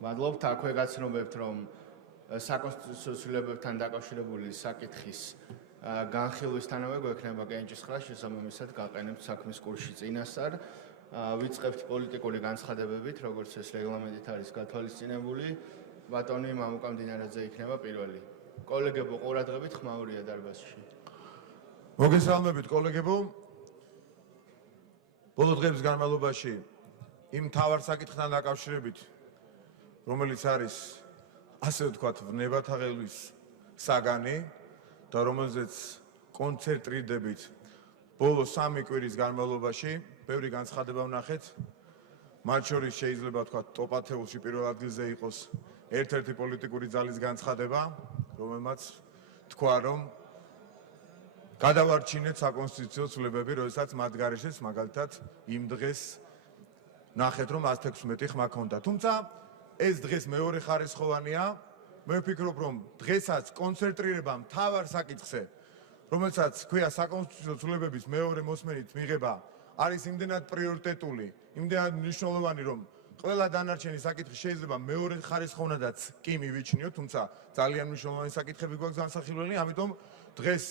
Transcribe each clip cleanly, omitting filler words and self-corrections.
მადლობთ, აქვე გაცნობებთ, რომ საკონსტიტუციო ცვლილებებთან დაკავშირებული საკითხის განხილვისთანავე გვექნება კენჭისყრა, შესაბამისად გაყენებთ საქმის კურსში წინასწარ. ვიწყებთ პოლიტიკური განცხადებებით, როგორც ეს რეგლამენტით არის გათვალისწინებული. ბატონი მამუკა მდინარაძე იქნება პირველი. კოლეგებო, ყურადღებით ხმაურია დარბაზში. მოგესალმებით, კოლეგებო. ბოლო დღეების განმავლობაში იმ მთავარ საკითხთან დაკავშირებით, რომელიც არის, ასე ვთქვათ, ვნებათაღელვის საგანი და რომელზეც კონცენტრირდებით ბოლო 3 კვირის განმავლობაში, ბევრი განცხადება ვნახეთ. მათ შორის შეიძლება ვთქვათ, ტოპ-10-ში პირველ ადგილზე იყოს ერთ-ერთი პოლიტიკური ძალის განცხადება, რომელმაც თქვა, რომ გადავარჩინეთ საკონსტიტუციო ცვლილებები, როდესაც მათ გარეშეც მაგალითად იმ დღეს ნახეთ, რომ 116 ხმა ჰქონდა. თუმცა ეს დღეს მეორე ხარისხოვანია. მე ვფიქრობ, რომ დღესაც კონცენტრირება მთავარ საკითხზე, რომელსაც ქვია საკონსტიტუციო ცვლილებების მეორე მოსმენით მიღება, არის იმდენად პრიორიტეტული, იმდენად მნიშვნელოვანი, რომ ყველა დანარჩენი საკითხი შეიძლება მეორე ხარისხოვანადაც კი მივიჩნიოთ, თუმცა ძალიან მნიშვნელოვანი საკითხები გვაქვს განსახილველი, ამიტომ დღეს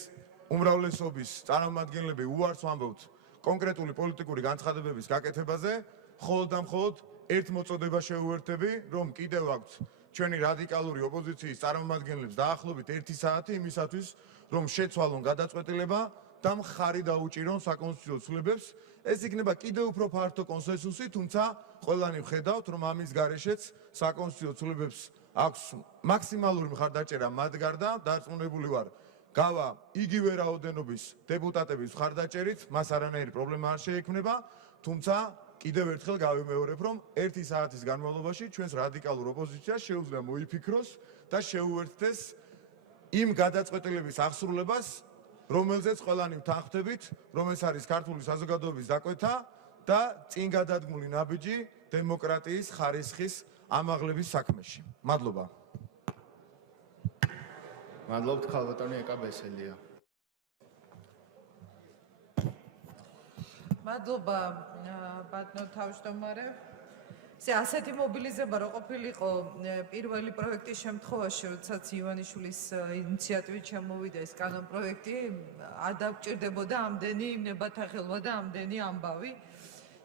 უმრავლესობის წარმომადგენლები უარს ვამბობთ კონკრეტული პოლიტიკური განცხადებების გაკეთებაზე, მხოლოდ და მხოლოდ ერთ მოწოდებას შევუერთები, რომ კიდევ აქვთ ჩვენი რადიკალური ოპოზიციის წარმომადგენლებს დაახლოებით 1 საათი იმისათვის, რომ შეცვალონ გადაწყვეტილება და მხარი დაუჭირონ საკონსტიტუციო ცვლილებებს. ეს იქნება კიდევ უფრო ფართო კონსენსუსი, თუმცა ყველანი ვხედავთ, რომ ამის გარეშეც საკონსტიტუციო ცვლილებებს აქვს მაქსიმალური მხარდაჭერა მათ გარდა, დარწმუნებული ვარ, გავა იგივე რაოდენობის დეპუტატების მხარდაჭერით, მას არანაირი პრობლემა არ შეექმნება, თუმცა კიდევ ერთხელ გავიმეორებ, რომ 1 საათის განმავლობაში ჩვენს რადიკალურ ოპოზიციას შეუძლია მოიფიქროს და შეუერთდეს იმ გადაწყვეტილების აღსრულებას, რომელზეც ყველანი ვთანხმდებით, რომ ეს არის ქართული საზოგადოების დაკვეთა და წინ გადადგმული ნაბიჯი დემოკრატიის ხარისხის ამაღლების საქმეში. მადლობა. მადლობთ, ქალბატონი ეკაბესელია. მადლობა, ბატონო თავმჯდომარე. ასეთი მობილიზება რო ყოფილიყო პირველი პროექტის შემთხვევაში, როდესაც ივანიშვილის ინიციატივით შემოვიდა ეს კანონ პროექტი, ადაგჭირდებოდა ამდენი ნებათაღელვა და ამდენი ამბავი.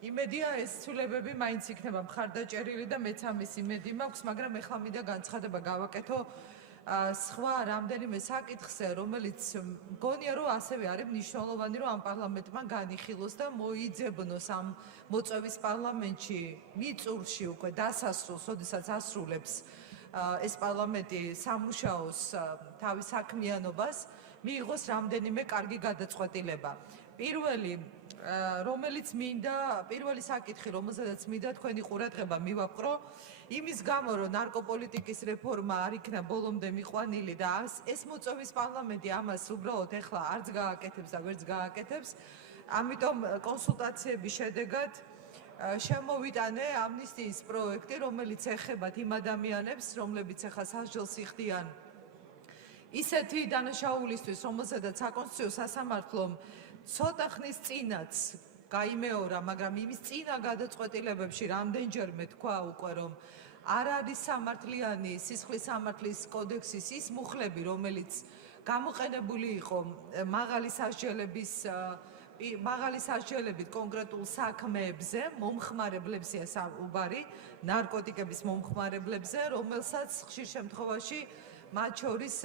იმედია ეს ცვლილებები მაინც იქნება მხარდაჭერილი და მეც ამის იმედი მაქვს, მაგრამ ეხლა მინდა განცხადება გავაკეთო სხვა რამდენიმე საკითხზე, რომელიც მგონია, რომ ასევე არის მნიშვნელოვანი, რომ ამ პარლამენტმა განიხილოს და მოიძებნოს ამ მოწვევის პარლამენტში მიწურში უკვე დასასრულს, როდესაც ასრულებს ეს პარლამენტი სამუშაოს თავის საქმიანობას, მიიღოს რამდენიმე კარგი გადაწყვეტილება. პირველი საკითხი, რომელზედაც მინდა თქვენი ყურადღება მივაპყრო, იმის გამო, რომ ნარკოპოლიტიკის რეფორმა არ იქნა ბოლომდე მიყვანილი და ეს მოწვევის პარლამენტი ამას უბრალოდ ეხლა არც გააკეთებს და ვერც გააკეთებს, ამიტომ კონსულტაციების შედეგად შემოვიტანე ამნისტიის პროექტი, რომელიც ეხებათ იმ ადამიანებს, რომლებიც ეხლა სასჯელს იხდიან ისეთი დანაშაულისთვის, რომელზედაც საკონსტიტუციო სასამართლომ ცოტა ხნის წინაც გაიმეორა, მაგრამ იმის წინა გადაწყვეტილებებში რამდენჯერმე თქვა უკვე, რომ არ არის სამართლიანი სისხლის სამართლის კოდექსის ის მუხლები, რომელიც გამოყენებული იყო მაღალი სასჯელებით კონკრეტულ საქმეებზე, მომხმარებლებზეა საუბარი, ნარკოტიკების მომხმარებლებზე, რომელსაც ხშირ შემთხვევაში მათ შორის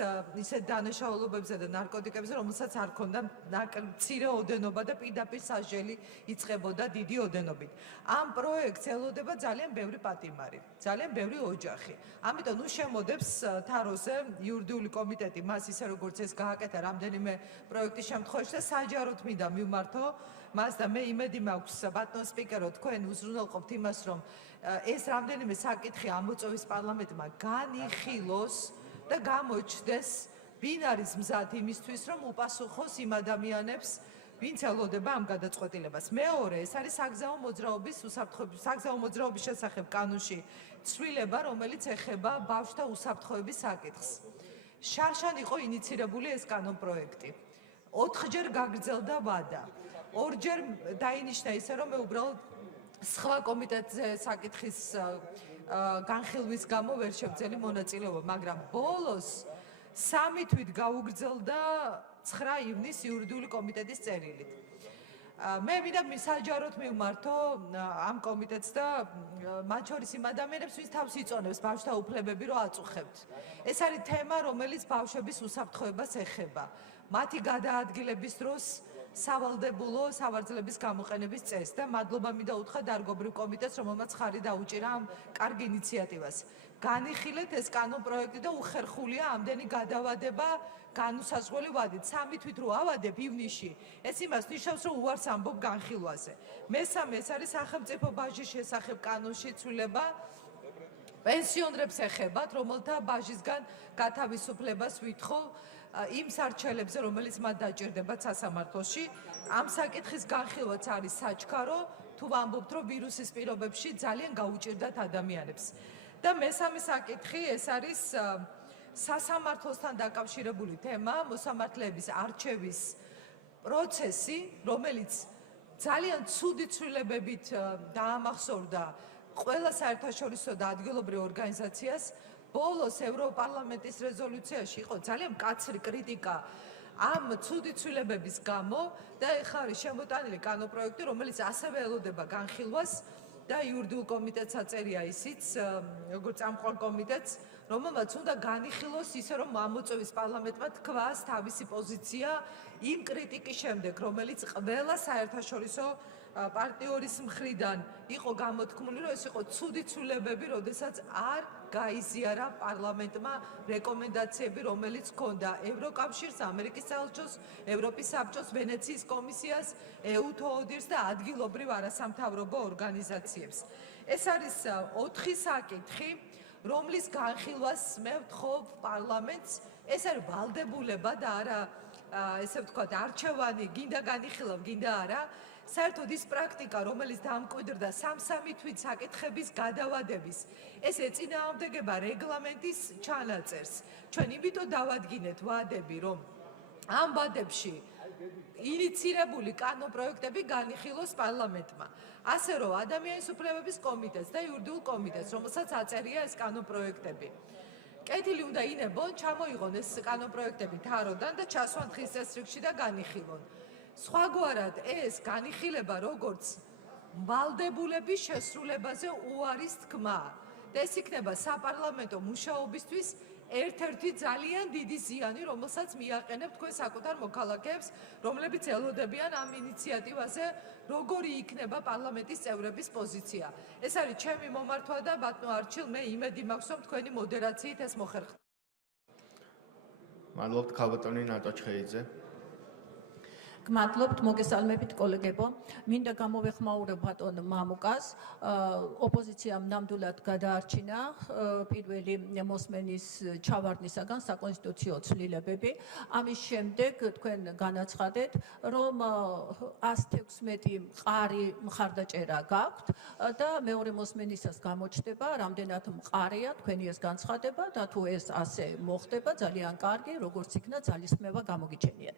ისეთ დანაშაულობებზე და ნარკოტიკებზე, რომელსაც არ ქონდა მცირე ოდენობა და პირდაპირ სასჯელი იწყებოდა დიდი ოდენობით. ამ პროექტს ელოდება ძალიან ბევრი პატიმარი, ძალიან ბევრი ოჯახი. ამიტომ ნუ შემოდებს თაროზე იურიდიული კომიტეტი მას ისე როგორც ეს გააკეთა რამდენიმე პროექტის შემთხვევაში და საჯაროდ მინდა მივმართო მას და მე იმედი მაქვს ბატონო სპიკერო, თქვენ უზრუნველყოფთ იმას, რომ ეს რამდენიმე საკითხი ამ მოწვევის პარლამენტმა განიხილოს და გამოჩნდეს, ვინ არის მზად იმისთვის, რომ უპასუხოს იმ ადამიანებს, ვინც ელოდება ამ გადაწყვეტილებას. მეორე, ეს არის საგზაო მოძრაობის შესახებ კანონში ცვლილება, რომელიც ეხება ბავშვთა უსაფრთხოების საკითხს. შარშან იყო ინიცირებული ეს კანონ პროექტი. 4-ჯერ გაგრძელდა ვადა. 2-ჯერ დაინიშნა ისე, რომ მე უბრალოდ სხვა კომიტეტზე საკითხის განხილვის გამო ვერ შევძელი მონაწილეობა, მაგრამ ბოლოს 3 თვით გაუგრძელდა 9 ივნისს იურიდიული კომიტეტის წერილით. მე მინდა საჯაროდ მივმართო ამ კომიტეტს და მათ შორის იმ ადამიანებს, ვინც თავს იწონებს ბავშვთა უფლებები, რომ აწუხებთ. ეს არის თემა, რომელიც ბავშვების უსაფრთხოებას ეხება. მათი გადაადგილების დროს სავალდებულო სავარძლების გამოყენების წესს და მადლობა მინდა უთხრა დარგობრივ კომიტეტს, რომელმაც ხარი დაუჭირა ამ კარგ ინიციატივას. განიხილეთ ეს კანონპროექტი და უხერხულია ამდენი გადავადება განუსაზღვრელი ვადით. 3 თვით რო ავადებ ივნისში, ეს იმას ნიშნავს, რომ უარს ამბობ განხილვაზე. მესამე, ეს არის სახელმწიფო ბაჟის შესახებ კანონში ცვლილება. პენსიონერებს ეხებათ, რომელთა ბაჟისგან გათავისუფლებას ვითხოვ იმ სარჩელებზე, რომელიც მათ დაჭირდებათ სასამართლოში. ამ საკითხის განხილვაც არის საჩქარო, თუ ვამბობთ, რომ ვირუსის პირობებში ძალიან გაუჭირდათ ადამიანებს. და მესამე საკითხი, ეს არის სასამართლოსთან დაკავშირებული თემა, მოსამართლეების არჩევის პროცესი, რომელიც ძალიან ცუდი ცვლილებებით დაამახსოვრდა ყველა საერთაშორისო და ადგილობრივ ორგანიზაციას. ბოლოს ევროპარლამენტის რეზოლუციაში იყო ძალიან მკაცრი კრიტიკა ამ ცუდი ცვლილებების გამო და ეხლა არის შემოტანილი კანონპროექტი, რომელიც ასევე ელოდება განხილვას და იურიდიულ კომიტეტს აწერია ისიც, როგორც წამყვან კომიტეტს, რომელმაც უნდა განიხილოს ისე, რომ ამოწევის პარლამენტმა თქვას თავისი პოზიცია იმ კრიტიკის შემდეგ, რომელიც ყველა საერთაშორისო პარტნიორის მხრიდან იყო გამოთქმული, რომ ეს იყო ცუდი ცვლილებები, როდესაც არ გაიზიარა პარლამენტმა რეკომენდაციები, რომელიც ჰქონდა ევროკავშირს, ამერიკის საელჩოს, ევროპის საბჭოს, ვენეციის კომისიას, EU-TOODIR-ს და ადგილობრივ არასამთავრობო ორგანიზაციებს. ეს არის 4 საკითხი, რომლის განხილვას მე ვთხოვ პარლამენტს. ეს არის ვალდებულება და არა ესე ვთქვათ, არჩევანი, გინდა განიხილავ, გინდა არა. საერთოდ ის პრაქტიკა, რომელიც დამკვიდრდა 3 თვით საკითხების გადავადების, ეს ეწინააღმდეგება რეგლამენტის ჩანაწერს. ჩვენ იმიტომ დავადგინეთ ვადები, რომ ამ ვადებში ინიცირებული კანონპროექტები განიხილოს პარლამენტმა. ასე რომ ადამიანის უფლებების კომიტეტს და იურიდიულ კომიტეტს, რომელსაც აწერია ეს კანონპროექტები, კეთილი უნდა ინებონ, ჩამოიღონ ეს კანონპროექტები თაროდან და ჩასვან დღის წესრიგში და განიხილონ. სხვაგვარად ეს განიხილება როგორც ვალდებულების შესრულებაზე უარის თქმა და ეს იქნება საპარლამენტო მუშაობისთვის ერთ-ერთი ძალიან დიდი ზიანი, რომელსაც მიაყენებთ თქვენ საკუთარ მოქალაქეებს, რომლებიც ელოდებიან ამ ინიციატივაზე, როგორი იქნება პარლამენტის წევრების პოზიცია. ეს არის ჩემი მომართვა და ბატონო არჩილ, მე იმედი მაქვს, რომ თქვენი მოდერაციით ეს მოხერხდება. მადლობთ ქალბატონი ნატო ჩხეიძე. გმადლობთ, მოგესალმებით კოლეგებო. მინდა გამოვეხმაურო ბატონ მამუკას. ოპოზიციამ ნამდვილად გადაარჩინა პირველი მოსმენის ჩავარდნისაგან საკონსტიტუციო ცვლილებები. ამის შემდეგ თქვენ განაცხადეთ, რომ 116 მყარი მხარდაჭერა გაქვთ და მეორე მოსმენისას გამოჩნდება, რამდენად მყარია თქვენი ეს განცხადება და თუ ეს ასე მოხდება, ძალიან კარგი, როგორც იქნა ძალისხმევა გამოგიჩენიათ.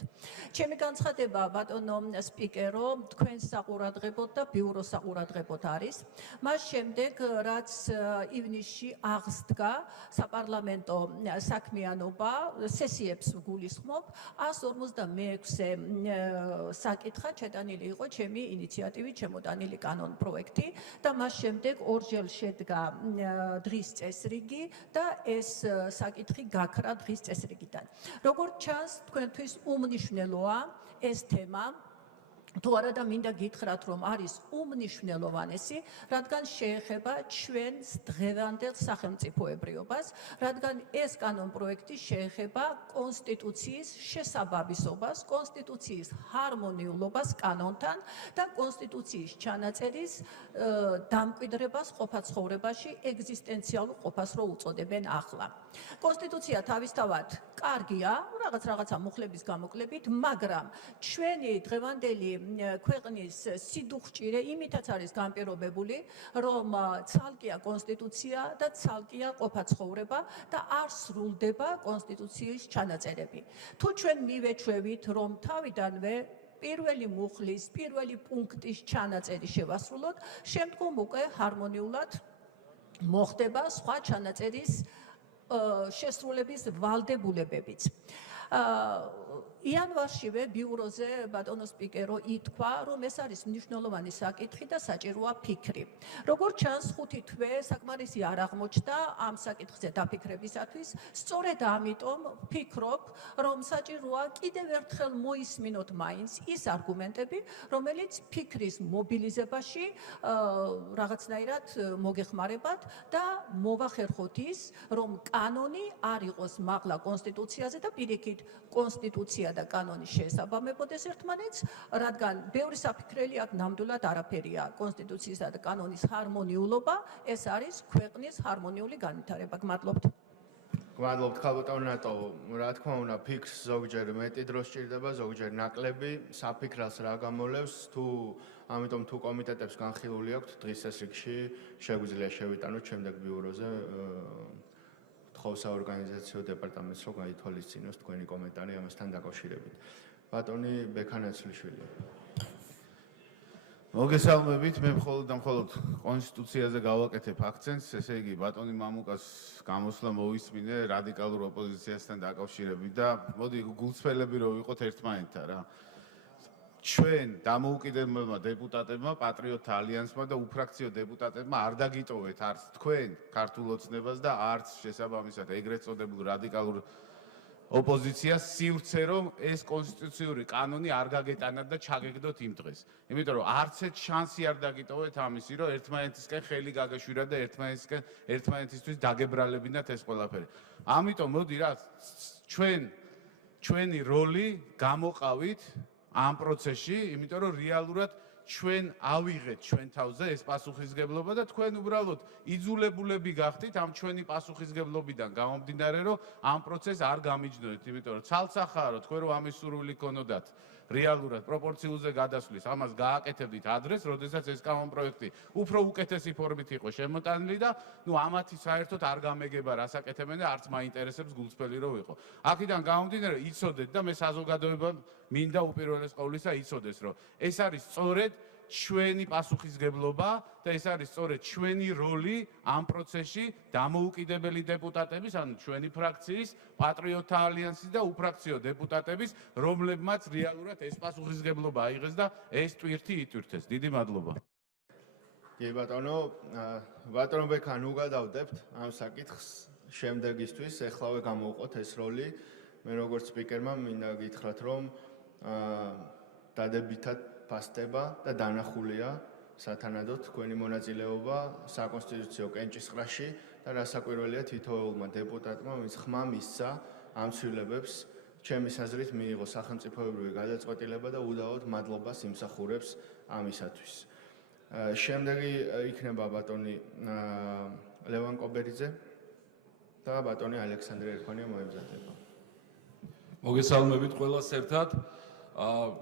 ჩემი განცხადება ბატონო სპიკერო, თქვენს საყურადღებოდ და ბიუროს საყურადღებოდ არის. მას შემდეგ, რაც ივნისში აღსდგა საპარლამენტო საქმიანობა, სესიებს ვგულისხმობ, 156-ე საკითხად შეტანილი იყო ჩემი ინიციატივით შემოტანილი კანონპროექტი და მას შემდეგ ორჯერ შედგა დღის წესრიგი და ეს საკითხი გაქრა დღის წესრიგიდან. როგორც ჩანს, თქვენთვის უმნიშვნელოა ეს თემა, თუ არა და მინდა გითხრათ, რომ არის უმნიშვნელოვანესი, რადგან შეეხება ჩვენს დღევანდელ სახელმწიფოებრიობას, რადგან ეს კანონპროექტი შეეხება კონსტიტუციის შესაბამისობას, კონსტიტუციის ჰარმონიულობას კანონთან და კონსტიტუციის ჩანაწერის დამკვიდრებას ყოფაცხოვრებაში, ეგზისტენციალურ ყოფას რო უწოდებენ ახლა. კონსტიტუცია თავისთავად კარგია, რაღაცა მუხლების გამოკლებით, მაგრამ ჩვენი დღევანდელი ქვეყნის სიდუხჭირე იმითაც არის განპირობებული, რომ ცალკეა კონსტიტუცია და ცალკეა ყოფაცხოვრება და არ სრულდება კონსტიტუციის ჩანაწერები. თუ ჩვენ მივეჩვევით, რომ თავიდანვე პირველი მუხლის, პირველი პუნქტის ჩანაწერი შევასრულოთ, შემდგომ უკვე ჰარმონიულად მოხდება სხვა ჩანაწერის შესრულების ვალდებულებებიც. იანვარშივე ბიუროზე ბატონო სპიკერო ითქვა, რომ ეს არის მნიშვნელოვანი საკითხი და საჭიროა ფიქრი. როგორც ჩანს, 5 თვე საკმარისი არ აღმოჩნდა ამ საკითხზე დაფიქრებისათვის, სწორედ ამიტომ ვფიქრობ, რომ საჭიროა კიდევ ერთხელ მოისმინოთ მაინც ის არგუმენტები, რომელიც ფიქრის მობილიზებაში რაღაცნაირად მოგეხმარებათ და მოვახერხოთ ის, რომ კანონი არ იყოს მაღლა კონსტიტუციაზე და პირიქით კონსტიტუცია და კანონი შეესაბამებოდეს ერთმანეთს, რადგან ბევრი საფიქრელი აქ ნამდვილად არაფერია. კონსტიტუციისა და კანონის ჰარმონიულობა, ეს არის ქვეყნის ჰარმონიული განვითარება. გმადლობთ. გმადლობთ ხალბატონ ნატო. რა თქმა უნდა, ფიქრს ზოგჯერ მეტი დრო სჭირდება, ზოგჯერ ნაკლები, საფიქრას რა გამოლევს, ამიტომ თუ კომიტეტებს განხილული აქვთ, დღის ეს რიგში შეგვიძლია შევიტანოთ შემდეგ ბიუროზე საორგანიზაციო დეპარტამენტს რომ გაითვალისწინოს თქვენი კომენტარი ამასთან დაკავშირებით. ბატონი ბექანაცლიშვილი. მოგესალმებით, მე მხოლოდ კონსტიტუციაზე გავაკეთებ აქცენტს, ესე იგი ბატონი მამუკას გამოსვლა მოვისმინე რადიკალურ ოპოზიციასთან დაკავშირებით და მოდი გულწრფელები რო ვიყოთ ერთმანეთთან რა. ჩვენ დამოუკიდებელმა დეპუტატებმა, პატრიოტთა ალიანსმა და უფრაქციო დეპუტატებმა არ დაგიტოვეთ არც თქვენ ქართულ ოცნებას და არც შესაბამისად ეგრეთ წოდებულ რადიკალურ ოპოზიციას სივრცე, რომ ეს კონსტიტუციური კანონი არ გაგეტანათ და ჩაგეგდოთ იმ დღეს. იმიტომ რომ არც ერთ შანსი არ დაგიტოვეთ ამისი, რომ ერთმანეთისკენ ხელი გაგეშვირათ და ერთმანეთისთვის დაგებრალებინათ ეს ყველაფერი. ამიტომ მოდი რა ჩვენი როლი გამოყავით ამ პროცესში, იმიტომ რომ რეალურად ჩვენ ავიღეთ ჩვენ თავზე ეს პასუხისგებლობა და თქვენ უბრალოდ იძულებულები გახდით ამ ჩვენი პასუხისგებლობიდან გამომდინარე, რომ ამ პროცესს არ გამიჯნოთ, იმიტომ რომ ცალსახაა რომ თქვენ რომ ამის სურვილი გქონოდათ რეალურად პროპორციულზე გადასვლის, ამას გააკეთებდით ადრეს, როდესაც ეს კანონპროექტი უფრო უკეთესი ფორმით იყო შემოტანილი და ამათი საერთოდ არ გამეგება რას აკეთებენ და არც მაინტერესებს გულწრფელი რო ვიყო. აქედან გამომდინარე იცოდეთ და მე საზოგადოებამ მინდა უპირველეს ყოვლისა იცოდეს, რომ ეს არის სწორედ ჩვენი პასუხისგებლობა და ეს არის სწორედ ჩვენი როლი ამ პროცესში დამოუკიდებელი დეპუტატების, ანუ ჩვენი ფრაქციის, პატრიოტთა ალიანსის და უფრაქციო დეპუტატების, რომლებმაც რეალურად ეს პასუხისგებლობა აიღეს და ეს ტვირთი იტვირთეს. დიდი მადლობა. კი ბატონო ბექან უგადავდებთ ამ საკითხს შემდეგისთვის, ეხლავე გამოვყოთ ეს როლი. მე როგორც სპიკერმა მინდა გითხრათ, რომ დადებითად ფასდება და დანახულია სათანადოდ თქვენი მონაწილეობა საკონსტიტუციო კენჭისყრაში და რასაკვირველია თითოეულმა დეპუტატმა, ვინც ხმა მისცა ამ ცვლილებებს, ჩემის აზრით მიიღო სახელმწიფოებრივი გადაწყვეტილება და უდავოდ მადლობას იმსახურებს ამისათვის. შემდეგი იქნება ბატონი ლევან კობერიძე და ბატონი ალექსანდრე ერქონია მოემზადება. მოგესალმებით ყველას ერთად.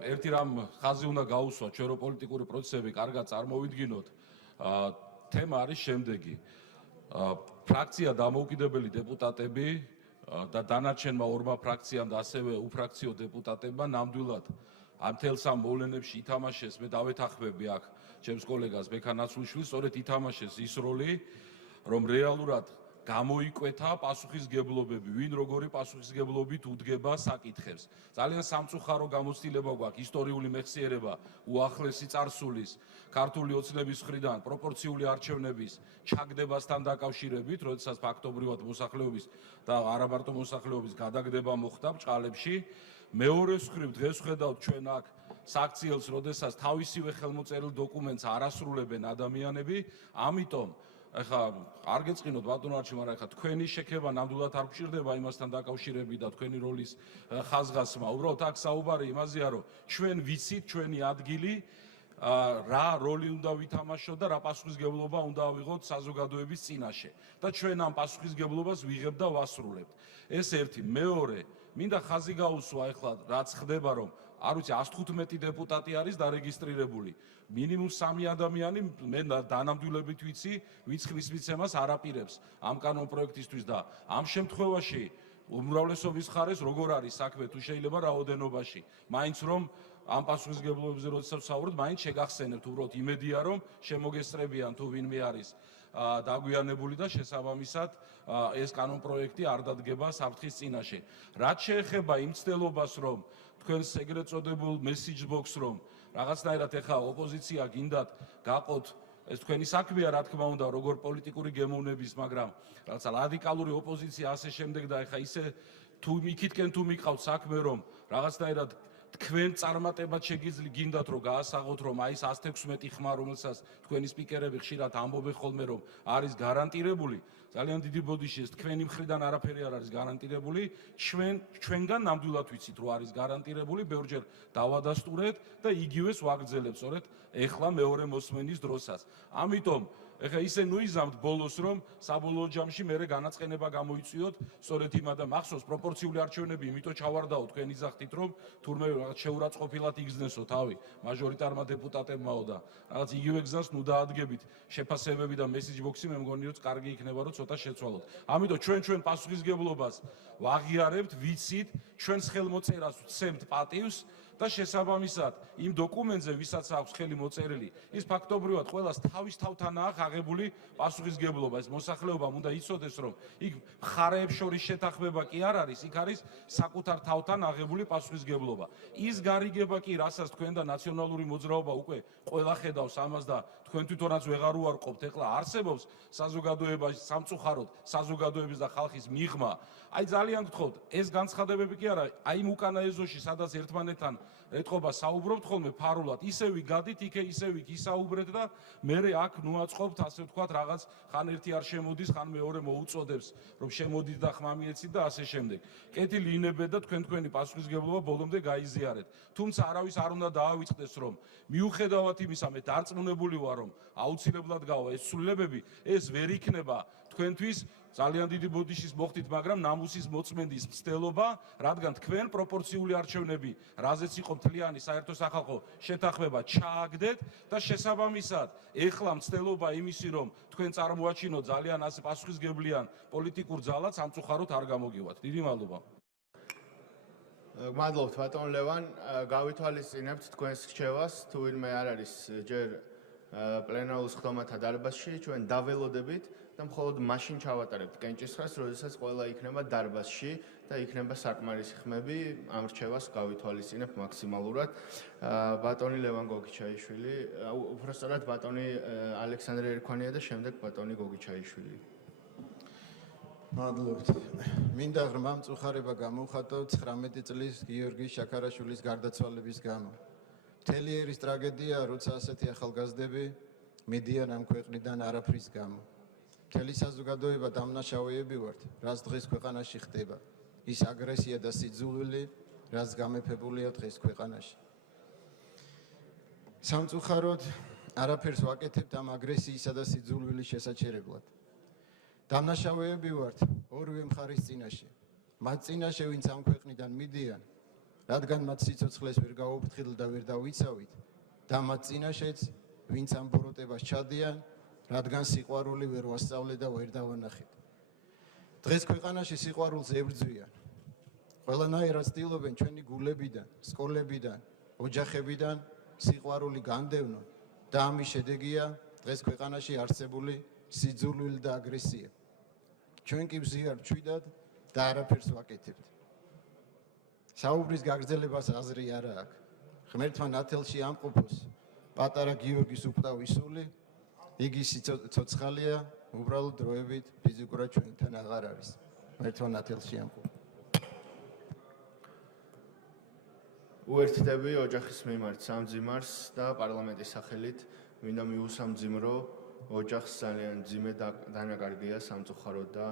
ერთი რამ ხაზი უნდა გაუსვათ, ჩვენ რო პოლიტიკური პროცესები კარგად წარმოვიდგინოთ, თემა არის შემდეგი. ფრაქცია დამოუკიდებელი დეპუტატები და დანარჩენმა ორმა ფრაქციამ და ასევე უფრაქციო დეპუტატებმა ნამდვილად ამ თელს ამ მოვლენებში ითამაშეს, მე დავეთანხმები აქ ჩემს კოლეგას ბექანაცვლიშვილს, სწორედ ითამაშეს ის როლი, რომ რეალურად გამოიკვეთა პასუხისგებლობები, ვინ როგორი პასუხისგებლობით უდგება საკითხებს. ძალიან სამწუხარო გამოცდილება გვაქვს ისტორიული მეხსიერება უახლესი წარსულის ქართული ოცნების მხრიდან პროპორციული არჩევნების ჩაგდებასთან დაკავშირებით, როდესაც ფაქტობრივად მოსახლეობის და არა მარტო მოსახლეობის გადაგდება მოხდა ბჭყალებში. მეორეს მხრივ დღეს ვხედავთ ჩვენ აქ საქციელს, როდესაც თავისივე ხელმოწერილ დოკუმენტს არ ასრულებენ ადამიანები, ამიტომ ახლა არ გეწყინოთ ბატონო არჩი, მაგრამ ახლა თქვენი შექება ნამდვილად არ გვჭირდება იმასთან დაკავშირებით და თქვენი როლის ხაზგასმა. უბრალოდ აქ საუბარი იმაზეა, რომ ჩვენ ვიცით ჩვენი ადგილი, რა როლი უნდა ვითამაშოთ და რა პასუხისგებლობა უნდა ავიღოთ საზოგადოების წინაშე და ჩვენ ამ პასუხისგებლობას ვიღებთ და ვასრულებთ. ეს ერთი. მეორე, მინდა ხაზი გაუსვა ახლა რაც ხდება, რომ არ ვიცი 115 დეპუტატი არის დარეგისტრირებული. მინიმუმ 3 ადამიანი მე დანამდვილებით ვიცი, ვინც ხმის მიცემას არ აპირებს ამ კანონპროექტისთვის და ამ შემთხვევაში უმრავლესობის ხარეს როგორ არის საქმე თუ შეიძლება რაოდენობაში. მაინც რომ ამ პასუხისგებლობებზე როდესაც ვსაუბრობთ, მაინც შეგახსენებთ უბრალოდ იმედია, რომ შემოგესწრებიან თუ ვინმე არის დაგვიანებული და შესაბამისად ეს კანონპროექტი არ დადგება საფრთხის წინაშე. რაც შეეხება იმ ცდელობას, რომ თქვენს ეგრეთ წოდებულ message box რომ რაღაცნაირად ეხა ოპოზიცია გინდათ გაყოთ ეს თქვენი საქმეა რა თქმა უნდა როგორ პოლიტიკური გემოვნების, მაგრამ რაღაცა რადიკალური ოპოზიცია ასე შემდეგ და ეხა ისე თუ იქითკენ თუ მიყავთ საქმე რომ რაღაცნაირად თქვენ წარმატებად შეგიძლიათ გინდათ რომ გაასაღოთ რომ აი ეს 116 ხმა რომელსაც თქვენი სპიკერები ხშირად ამბობენ ხოლმე რომ არის გარანტირებული ძალიან დიდი ბოდიში ეს თქვენი მხრიდან არაფერი არ არის გარანტირებული ჩვენგან ნამდვილად ვიცით რომ არის გარანტირებული ბევრჯერ დავადასტურეთ და იგივეს ვაგრძელებთ სწორედ ეხლა მეორე მოსმენის დროსაც ამიტომ ეხლა ისე ნუიზამთ ბოლოს რომ საბოლოო ჯამში მე განაწყენება გამოიწვიოთ სწორედ იმ და მახსოვს პროპორციული არჩევნები იმიტომ ჩავარდაო თქვენი ზახთით რომ თურმე რაღაც შეურაცხყოფილად იგრძნესო თავი მაჟორიტარმა დეპუტატებმაო და რაღაც იგივე გზას ნუ დაადგებით შეფასებები და message box-ი მე მგონი რომ კარგი იქნება რომ ცოტა შეცვალოთ ამიტომ ჩვენ პასუხისგებლობას ვაღიარებთ ვიცით ჩვენს ხელმოწერას ვცემთ პატივს და შესაბამისად იმ დოკუმენტზე ვისაც აქვს ხელი მოწერილი ის ფაქტობრივად ყველას თავის თავთანაა აღებული პასუხისგებლობა ეს მოსახლეობამ უნდა იცოდეს რომ იქ მხარეებს შორის შეთანხმება კი არ არის იქ არის საკუთარ თავთან აღებული პასუხისგებლობა ის გარიგება კი რასაც თქვენ და ნაციონალური მოძრაობა უკვე ყველა ხედავს ამას და თქვენ თვითონაც ვეღარ უარყოფთ ეხლა არსებობს საზოგადოებაში სამწუხაროდ საზოგადოების და ხალხის მიღმა აი ძალიან გთხოვთ ეს განცხადებები კი არა აი იმ უკანა ეზოში სადაც ერთმანეთთან ეთყობა საუბრობთ ხოლმე ფარულად ისე ვიგადით იქე ისე ვიგისაუბრეთ და მე აქ ნუაწყობთ ასე ვთქვათ რაღაც ხან ერთი არ შემოდის ხან მეორე მოუწოდებს რომ შემოდით და ხმა მიეცით და ასე შემდეგ კეთილი ინებეთ და თქვენი პასუხისგებლობა ბოლომდე გაიზიარეთ თუმცა არავის არ უნდა დაავიწყდეს რომ მიუხედავად იმისა მე დარწმუნებული ვარ რომ აუცილებლად გავა ეს ცვლილებები ეს ვერ იქნება თქვენთვის ძალიან დიდი ბოდიშის მოხდით, მაგრამ ნამუსის მოწმენდის მცდელობა, რადგან თქვენ პროპორციული არჩევნები, რაზეც იყო მთლიანი საერთო სახალხო შეთანხმება, ჩააგდეთ და შესაბამისად, ეხლა მცდელობა იმისი, რომ თქვენ წარმოაჩინოთ ძალიან ასე პასუხისგებლიან პოლიტიკურ ძალას, სამწუხაროდ არ გამოგივათ. დიდი მადლობა. მადლობთ ბატონ ლევან, გავითვალისწინებთ თქვენს რჩევას, თუ ვინმე არ არის ჯერ პლენარულ სხდომათა დარბაზში, ჩვენ დაველოდებით და მხოლოდ მაშინ ჩავატარებთ კენჭისყრას, როდესაც ყველა იქნება დარბაზში და იქნება საკმარისი ხმები, ამ რჩევას გავითვალისწინებთ მაქსიმალურად. ბატონი ლევან გოგიჩაიშვილი, უბრალოდ ბატონი ალექსანდრე ერქვანია და შემდეგ ბატონი გოგიჩაიშვილი. მადლობთ. მინდა ღრმა მწუხარება გამოვხატო 19 წლის გიორგი შაქარაშვილის გარდაცვალების გამო. მთელი ერის ტრაგედია, როცა ასეთი ახალგაზრდები მიდიან ამ ქვეყნიდან არაფრის გამო. მთელი საზოგადოება დამნაშავეები ვართ, რაც დღეს ქვეყანაში ხდება. ის აგრესია და სიძულვილი, რაც გამეფებულია დღეს ქვეყანაში. სამწუხაროდ, არაფერს ვაკეთებთ ამ აგრესიისა და სიძულვილის შესაჩერებლად. დამნაშავეები ვართ ორივე მხარის წინაშე. მათ წინაშე, ვინც ამ ქვეყნიდან მიდიან, რადგან მათ სიცოცხლეს ვერ გაუფრთხილ და ვერ დავიცავით, და მათ წინაშეც, ვინც ამ ბოროტებას ჩადიან, რადგან სიყვარული ვერ ვასწავლე და ვერ დავანახეთ. დღეს ქვეყანაში სიყვარულს ებრძვიან. ყველანაირად ცდილობენ ჩვენი გულებიდან, სკოლებიდან, ოჯახებიდან სიყვარული განდევნონ და ამის შედეგია დღეს ქვეყანაში არსებული სიძულვილი და აგრესია. ჩვენ კი ვზიართ ჩვიდად და არაფერს ვაკეთებთ. საუბრის გაგრძელებას აზრი არა აქვს. ღმერთმა ნათელში ამყოფოს პატარა გიორგის უპტავი სული, იგი ცოცხალია, უბრალოდ დროებით ფიზიკურად ჩვენთან აღარ არის. ღმერთმა ნათელში ამყოფოს. უერთდები ოჯახის მიმართ სამძიმარს და პარლამენტის სახელით მინდა მიუსამძიმრო ოჯახს ძალიან ძიმე დანაკარგია სამწუხაროდ და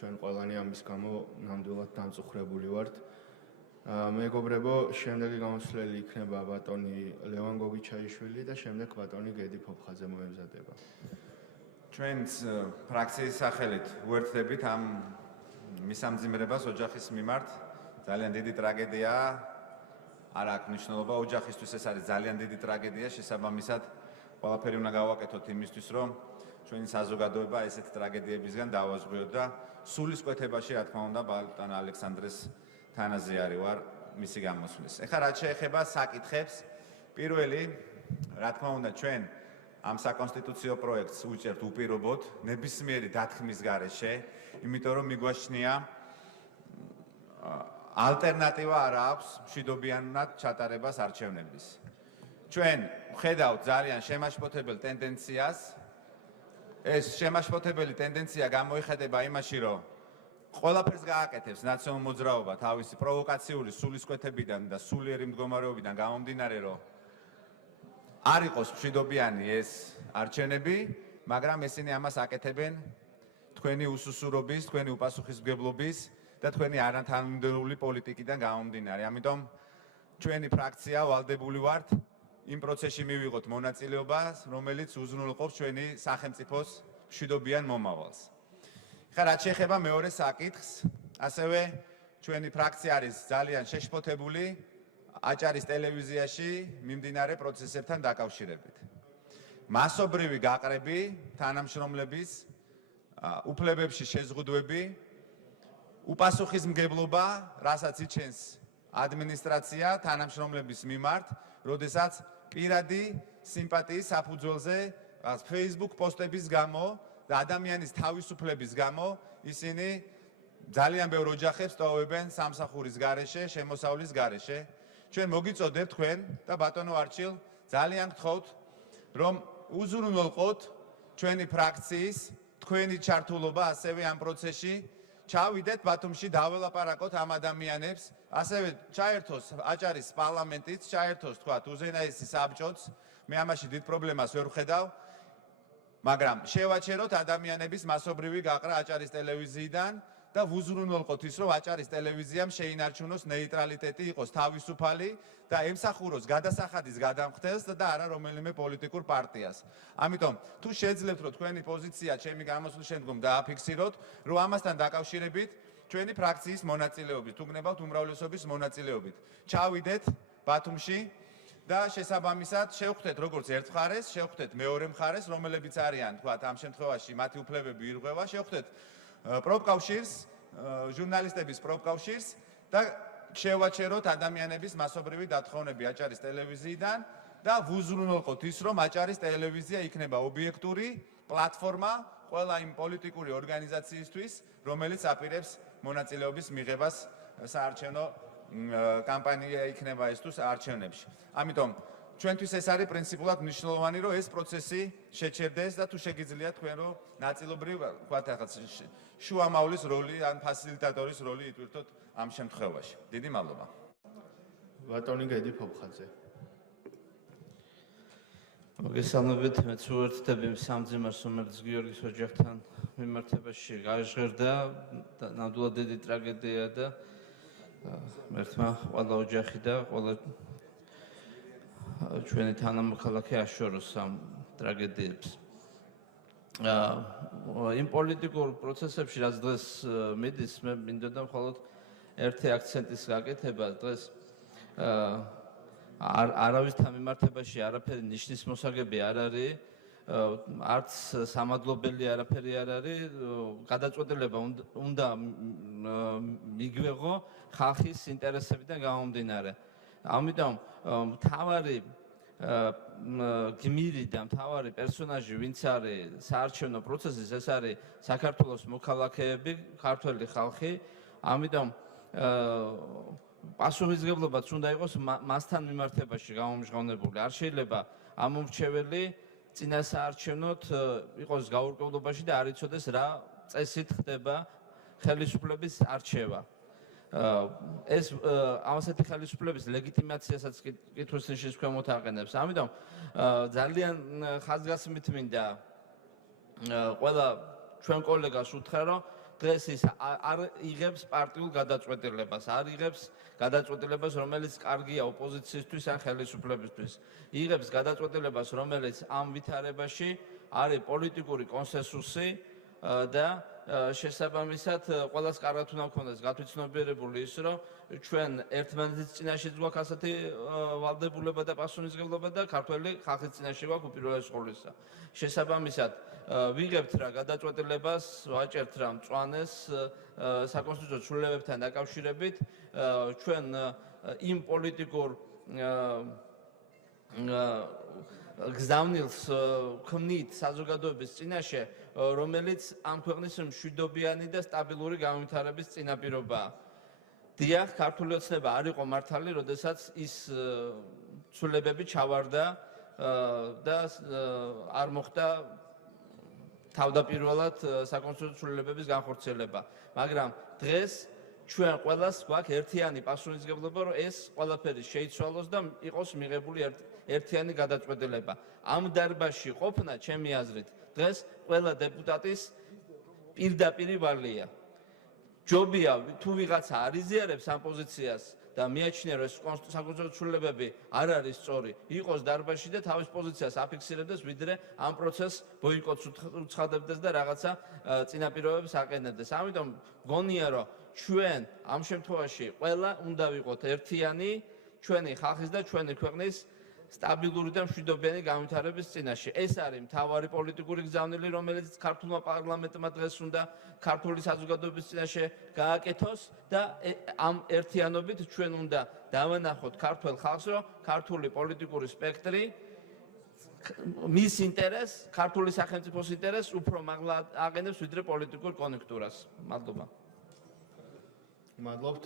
ჩვენ ყველანი ამის გამო ნამდვილად დამწუხრებული ვართ. მეგობრებო, შემდეგი გამოსვლელი იქნება ბატონი ლევან გოგიჩაიშვილი და შემდეგ ბატონი გედი ფოფხაძე მოემზადება. ჩვენს ფრაქციის სახელით უერთდებით ამ მისამძიმრებას ოჯახის მიმართ. ძალიან დიდი ტრაგედიაა. არ აქვს მნიშვნელობა, ოჯახისთვის ეს არის ძალიან დიდი ტრაგედია, შესაბამისად ყველაფერი უნდა გავაკეთოთ იმისთვის, რომ ჩვენი საზოგადოება ესეთი ტრაგედიებისგან დავაზღვიოთ და სულისკვეთებაში, რა თქმა უნდა, ბატონ ალექსანდრეს თანაზე არის ვარ. მისი გამოსვლის. ეხლა რაც შეეხება საკითხებს, პირველი, რა თქმა უნდა, ჩვენ ამ საკონსტიტუციო პროექტს უჭერთ უპირობოდ ნებისმიერი დათქმის გარეშე, იმიტომ რომ მიგვაჩნია ალტერნატივა არ აქვს მშვიდობიანად ჩატარებას არჩევნების. ჩვენ ვხედავთ ძალიან შემაშფოთებელ ტენდენციას. ეს შემაშფოთებელი ტენდენცია გამოიხატება იმაში, რომ ყველაფერს გააკეთებს ნაციონალურ მოძრაობა თავისი პროვოკაციული სულისკვეთებიდან და სულიერი მდგომარეობიდან გამომდინარე, რომ არ იყოს მშვიდობიანი ეს არჩევნები, მაგრამ ესენი ამას აკეთებენ თქვენი უსუსურობის, თქვენი უპასუხისმგებლობის და თქვენი არათანმიმდევრული პოლიტიკიდან გამომდინარე. ამიტომ ჩვენი ფრაქცია ვალდებული ვართ იმ პროცესში მივიღოთ მონაწილეობას, რომელიც უზრუნველყოფს ჩვენი სახელმწიფოს მშვიდობიან მომავალს. ხა რაც შეეხება მეორე საკითხს, ასევე ჩვენი ფრაქცია არის ძალიან შეშფოთებული აჭარის ტელევიზიაში მიმდინარე პროცესებთან დაკავშირებით. მასობრივი გაყრები, თანამშრომლების უფლებებში შეზღუდვები, უპასუხისმგებლობა, რასაც იჩენს ადმინისტრაცია თანამშრომლების მიმართ, როდესაც პირადი სიმპათიის საფუძველზე Facebook პოსტების გამო და ადამიანის თავისუფლების გამო ისინი ძალიან ბევრ ოჯახებს ტოვებენ სამსახურის გარეშე, შემოსავლის გარეშე. ჩვენ მოგიწოდებთ თქვენ და ბატონო არჩილ, ძალიან გთხოვთ, რომ უზრუნველყოთ ჩვენი ფრაქციის თქვენი ჩართულობა ასევე ამ პროცესში, ჩავიდეთ ბათუმში, დაველაპარაკოთ ამ ადამიანებს, ასევე ჩაერთოს აჭარის პარლამენტიც, ჩაერთოს თქვა უზენაესი საბჭოც, მე ამაში დიდ პრობლემას ვერ ვხედავ, მაგრამ შევაჩეროთ ადამიანების მასობრივი გაყრა აჭარის ტელევიზიიდან და ვუზრუნველყოთ ის, რომ აჭარის ტელევიზიამ შეინარჩუნოს ნეიტრალიტეტი, იყოს თავისუფალი და ემსახუროს გადასახადის გადამხდელს და არა რომელიმე პოლიტიკურ პარტიას. ამიტომ თუ შეძლებთ, რომ თქვენი პოზიცია ჩემი გამოსვლის შემდგომ დააფიქსიროთ, რომ ამასთან დაკავშირებით ჩვენი ფრაქციის მონაწილეობით, თუ გნებავთ უმრავლესობის მონაწილეობით, ჩავიდეთ ბათუმში და შესაბამისად შევხვდეთ როგორც ერთ მხარეს, შევხვდეთ მეორე მხარეს, რომელებიც არიან, თქვათ, ამ შემთხვევაში მათი უფლებები ირღვევა, შევხვდეთ პროფკავშირს, ჟურნალისტების პროფკავშირს და შევაჩეროთ ადამიანების მასობრივი დათხოვნები აჭარის ტელევიზიიდან და ვუზრუნველყოთ ის, რომ აჭარის ტელევიზია იქნება ობიექტური პლატფორმა ყველა იმ პოლიტიკური ორგანიზაციისთვის, რომელიც აპირებს მონაწილეობის მიღებას საარჩევნო კამპანია იქნება ეს თუ არჩევნებში. ამიტომ ჩვენთვის ეს არის პრინციპულად მნიშვნელოვანი, რომ ეს პროცესი შეჩერდეს და თუ შეგიძლიათ თქვენ რომ ნაწილობრივ ვთქვათ რაღაც შუამავლის როლი ან ფასილიტატორის როლი იტვირთოთ ამ შემთხვევაში. დიდი მადლობა. ბატონი გედი ფობხაძე. მოგესალმებით, მეც უერთდები სამძიმარს, რომელიც გიორგის ოჯახთან მიმართებაში გაჟღერდა და ნამდვილად დიდი ტრაგედია და მერთმა ყველა ოჯახი და ყველა ჩვენი თანამოქალაქე აშოროს ამ ტრაგედიებს. იმ პოლიტიკურ პროცესებში, რაც დღეს მიდის, მე მინდოდა მხოლოდ ერთი აქცენტის გაკეთება. დღეს არავისთან მიმართებაში არაფერი ნიშნის მოსაგები არ არის, არც სამადლობელი არაფერი არ არის, გადაწყვეტილება უნდა მიგვეღო ხალხის ინტერესებიდან გამომდინარე. ამიტომ მთავარი გმირი და მთავარი პერსონაჟი ვინც არის საარჩევნო პროცესის, ეს არის საქართველოს მოქალაქეები, ქართველი ხალხი. ამიტომ პასუხისმგებლობაც უნდა იყოს მასთან მიმართებაში გამომჟღავნებული. არ შეიძლება ამომრჩეველი წინა საარჩევნოდ იყოს გაურკვევლობაში და არ იცოდეს რა წესით ხდება ხელისუფლების არჩევა. ეს ამასეთი ხელისუფლების ლეგიტიმაციასაც კითხვის ნიშნის ქვემოთ აყენებს. ამიტომ ძალიან ხაზგასმით მინდა ყველა ჩვენ კოლეგას უთხრა, რომ დღეს ის არ იღებს პარტიულ გადაწყვეტილებას, არ იღებს გადაწყვეტილებას, რომელიც კარგია ოპოზიციისთვის ან ხელისუფლებისთვის. იღებს გადაწყვეტილებას, რომელიც ამ ვითარებაში არის პოლიტიკური კონსენსუსი და შესაბამისად ყველას კარგად უნდა გქონდეს გათვითცნობიერებული ის, რომ ჩვენ ერთმანეთის წინაშე გვაქვს ასეთი ვალდებულება და პასუხისმგებლობა და ქართველი ხალხის წინაშე გვაქვს უპირველეს ყოვლისა. შესაბამისად ვიღებთ რა გადაწყვეტილებას, ვაჭერთ რა მწვანეს საკონსტიტუციო ცვლილებებთან დაკავშირებით, ჩვენ იმ პოლიტიკურ გზავნილს ქმნით საზოგადოების წინაშე, რომელიც ამ ქვეყნის მშვიდობიანი და სტაბილური განვითარების წინაპირობაა. დიახ, ქართული ოცნება არ იყო მართალი, როდესაც ის ცვლილებები ჩავარდა და არ მოხდა თავდაპირველად საკონსტიტუციო ცვლილებების განხორციელება. მაგრამ დღეს ჩვენ ყველას გვაქვს ერთიანი პასუხისმგებლობა, რომ ეს ყველაფერი შეიცვალოს და იყოს მიღებული ერთიანი გადაწყვეტილება. ამ დარბაზში ყოფნა, ჩემი აზრით, დღეს ყველა დეპუტატის პირდაპირი ვალია. ჯობია თუ ვიღაცა არ იზიარებს ამ პოზიციას და მიაჩნია, რომ ეს საკონსტიტუციო ცვლილებები არ არის სწორი, იყოს დარბაზში და თავის პოზიციას აფიქსირებდეს, ვიდრე ამ პროცესს ბოიკოტს უცხადებდეს და რაღაცა წინაპირობებს აყენებდეს. ამიტომ გონია, რომ ჩვენ ამ შემთხვევაში ყველა უნდა ვიყოთ ერთიანი ჩვენი ხალხის და ჩვენი ქვეყნის სტაბილური და მშვიდობიანი განვითარების წინაშე. ეს არის მთავარი პოლიტიკური გზავნილი, რომელიც ქართულმა პარლამენტმა დღეს უნდა ქართული საზოგადოების წინაშე გააკეთოს და ამ ერთიანობით ჩვენ უნდა დავანახოთ ქართულ ხალხს, რომ ქართული პოლიტიკური სპექტრი მის ინტერესს, ქართული სახელმწიფოს ინტერესს უფრო მაღლა აყენებს ვიდრე პოლიტიკურ კონექტურას. მადლობა. მადლობთ.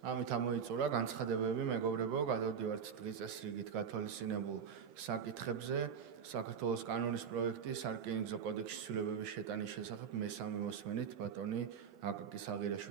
ამით ამოიწურა განცხადებები, მეგობრებო, გადავდივართ დღის წესრიგით გათვალისწინებულ საკითხებზე. საქართველოს კანონის პროექტი სარკინიგზო კოდექსის ცვლილებების შეტანის შესახებ მესამე მოსმენით ბატონი აკაკი საღირაშვილი.